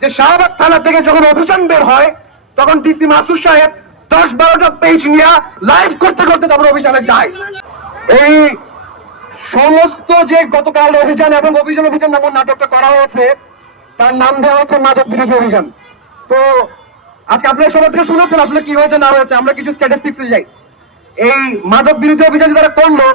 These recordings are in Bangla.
যে শাহবাগ থানা থেকে যখন অভিযান বের হয় তখন ডিসি মাসুদ সাহেব 10-12টা পেজ নিয়ে লাইভ করতে করতে তারপর অভিযানে যায়। এই সমস্ত যে গতকাল অভিযান এবং অভিযান নামক নাটকটা করা হয়েছে তার নাম দেওয়া হচ্ছে মাদক বিরোধী অভিযান। তো আজকে আপনারা সবাই থেকে শুনেছেন আসলে কি হয়েছে না হয়েছে। আমরা কিছু স্ট্যাটিস্টিক্সে যাই। এই মাদক বিরোধী অভিযান যারা করলো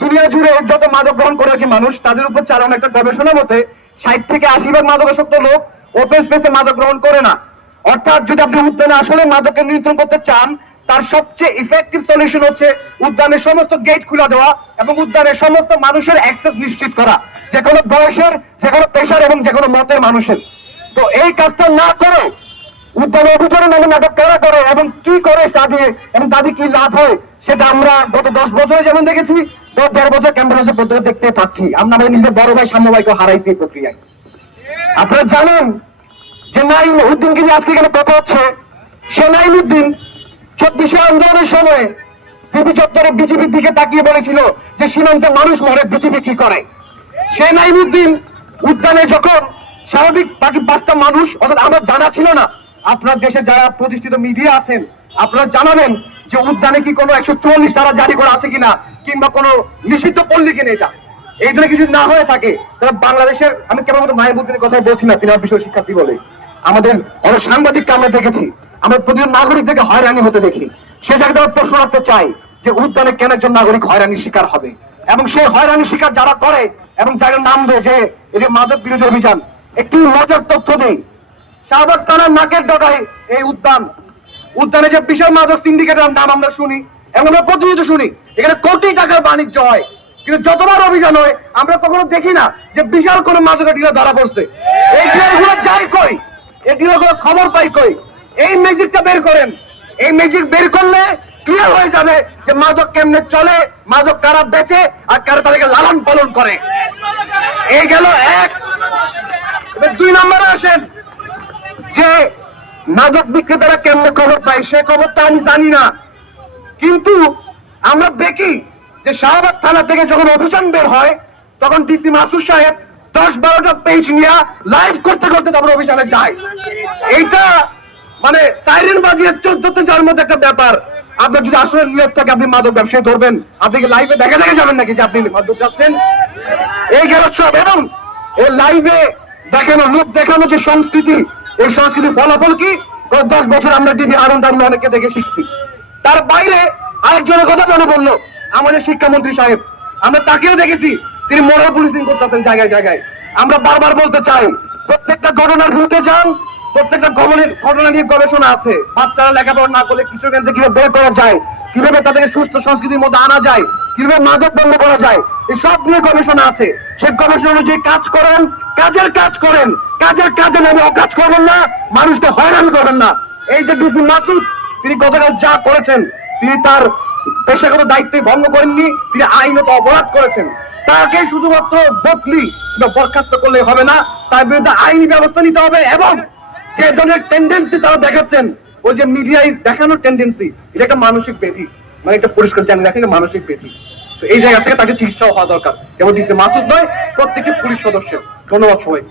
দুনিয়া জুড়ে যত মাদক গ্রহণ করে কি মানুষ তাদের উপর চালানো একটা গবেষণা মতে 60 থেকে 80% মাদকাসক্ত লোক ওপেন স্পেসে মাদক গ্রহণ করে না। অর্থাৎ যদি আপনি উদ্যানে আসলে মাদককে নিয়ন্ত্রণ করতে চান তার সবচেয়ে ইফেক্টিভ সলিউশন হচ্ছে উদ্যানের সমস্ত গেট খুলে দেওয়া এবং উদ্যানের সমস্ত মানুষের অ্যাক্সেস নিশ্চিত করা, যে কোনো বয়সের, যে কোনো পেশার এবং যে কোনো মতের মানুষের। তো এই কাজটা না করে উদ্যানে অভিযানে নামে নাটক কারা করে এবং কি করে তাদের এবং তাদের কি লাভ হয় সেটা আমরা গত 10 বছরে যেমন দেখেছি, 10-12 বছর ক্যাম্পাসের পদ্ধতি দেখতে পাচ্ছি। আমরা আমাদের নিজেদের বড় ভাই সাম্য ভাইকে হারাইছি এই প্রক্রিয়ায়। আপনারা জানেন যে নাইম উদ্দিনকে নিয়ে আজকে এখানে কথা হচ্ছে। সে নাইম উদ্দিন 24শে আন্দোলনের সময় ডিবি চত্বরে বিজেপির দিকে তাকিয়ে বলেছিল যে সীমান্তে মানুষ মরে বিজেপি কি করে। সে নাইম উদ্দিন উদ্যানে যখন স্বাভাবিক বাকি 5টা মানুষ অর্থাৎ আমার জানা ছিল না, আপনার দেশে যারা প্রতিষ্ঠিত মিডিয়া আছেন আপনারা জানাবেন যে উদ্যানে কি কোনো 144 ধারা জারি করা আছে কিনা কিংবা কোনো নিষিদ্ধ পল্লী কিনা। এটা এই ধরনের কিছু না হয়ে থাকে তাহলে বাংলাদেশের, আমি কেবল মাহবুদ্দিনের কথা বলছি না, তিনি বিষয় শিক্ষার্থী বলে আমাদের অনেক সাংবাদিককে আমরা দেখেছি, আমরা প্রতিজন নাগরিক থেকে হয়রানি হতে দেখি। সে জায়গাটা প্রশ্ন রাখতে চাই যে উদ্যানে কেন একজন নাগরিক হয়রানির শিকার হবে এবং সেই হয়রানির শিকার যারা করে এবং যারা নাম দেয় যে এটা মাদক বিরোধী অভিযান। একটি মজার তথ্য দেই, শাহবাগ থানার নাকের ডগায় এই উদ্যানে যে বিশাল মাদক সিন্ডিকেটের নাম আমরা শুনি এবং আমরা প্রতিনিয়ত শুনি, এখানে কোটি টাকার বাণিজ্য হয়, কিন্তু যতবার অভিযান হয় আমরা কখনো দেখি না যে বিশাল কোন মাদকের ডিলার ধরা পড়ছে। এই ডিলারগুলো যাই কই, এই ডিলারগুলো খবর পাই কই, এই ম্যাজিকটা বের করেন। এই ম্যাজিক বের করলে ক্লিয়ার হয়ে যাবে যে মাদক কেমনে চলে, মাদক কারা বেচে আর কারা তাদেরকে লালন পালন করে। এই গেল এক। 2 নম্বরে আসেন যে মাদক বিক্রেতারা কেমনে খবর পায়, সে খবরটা আমি জানি না, কিন্তু আমরা দেখি যে শাহবাগ থানা থেকে যখন অভিযান বের হয় তখন ডিসি মাসুদ সাহেব 10-12টা পেজ নিয়ে লাইভ করতে করতে তারপর অভিযানে যায়। এইটা মানে সাইরেন বাজিয়ে 14তে যাওয়ার মধ্যে একটা ব্যাপার। আপনার যদি আসলে নিয়ত থাকে আপনি মাদক ব্যবসায়ী ধরবেন, আপনি কি লাইভে দেখা যাবেন নাকি যে আপনি মাদক যাচ্ছেন? এই গেল সব। এবং এই লাইভে দেখানো, লোক দেখানো যে সংস্কৃতি, এই সংস্কৃতির ফলাফল কি? গত 10 বছর আমরা টিভি আনন্দ আমরা অনেককে দেখে শিখছি। তার বাইরে আরেকজনের কথা মনে পড়লো, আমাদের শিক্ষামন্ত্রী সাহেব, আমরা তাকেও দেখেছি তিনি মোরাল পুলিশিং করতেছেন জায়গায় জায়গায়। আমরা বারবার বলতে চাই প্রত্যেকটা ঘটনার বিরুদ্ধে যান, প্রত্যেকটা ঘটনা নিয়ে গবেষণা আছে। বাচ্চারা লেখাপড়া না করলে কিশোর কেন্দ্রে কিভাবে বের করা যায়, কিভাবে তাদেরকে সুস্থ সংস্কৃতির মধ্যে আনা যায়, কিভাবে মাদক বন্ধ করা যায়, এই সব নিয়ে গবেষণা আছে। সেই গবেষণা অনুযায়ী কাজ করেন, কাজের কাজে নামে অকাজ করবেন না, মানুষকে হয়রান করবেন না। এই যে ডিসি মাসুদ তিনি গতকাল যা করেছেন, তিনি তার পেশাগত দায়িত্বে ভঙ্গ করেননি, তিনি আইনত অপরাধ করেছেন। তাকে শুধুমাত্র বদলি বা বরখাস্ত করলে হবে না, তার বিরুদ্ধে আইনি ব্যবস্থা নিতে হবে। এবং যে ধরনের টেন্ডেন্সি তারা দেখাচ্ছেন, ওই যে মিডিয়ায় দেখানোর টেন্ডেন্সি, এটা একটা মানসিক ব্যাধি, মানে একটা পরিষ্কার জানি রাখেন মানসিক ব্যাধি। তো এই জায়গা থেকে তাকে চিকিৎসা হওয়া দরকার এবং ডিসি মাসুদ নয়, প্রত্যেকটি পুলিশ সদস্যের। ধন্যবাদ সবাই।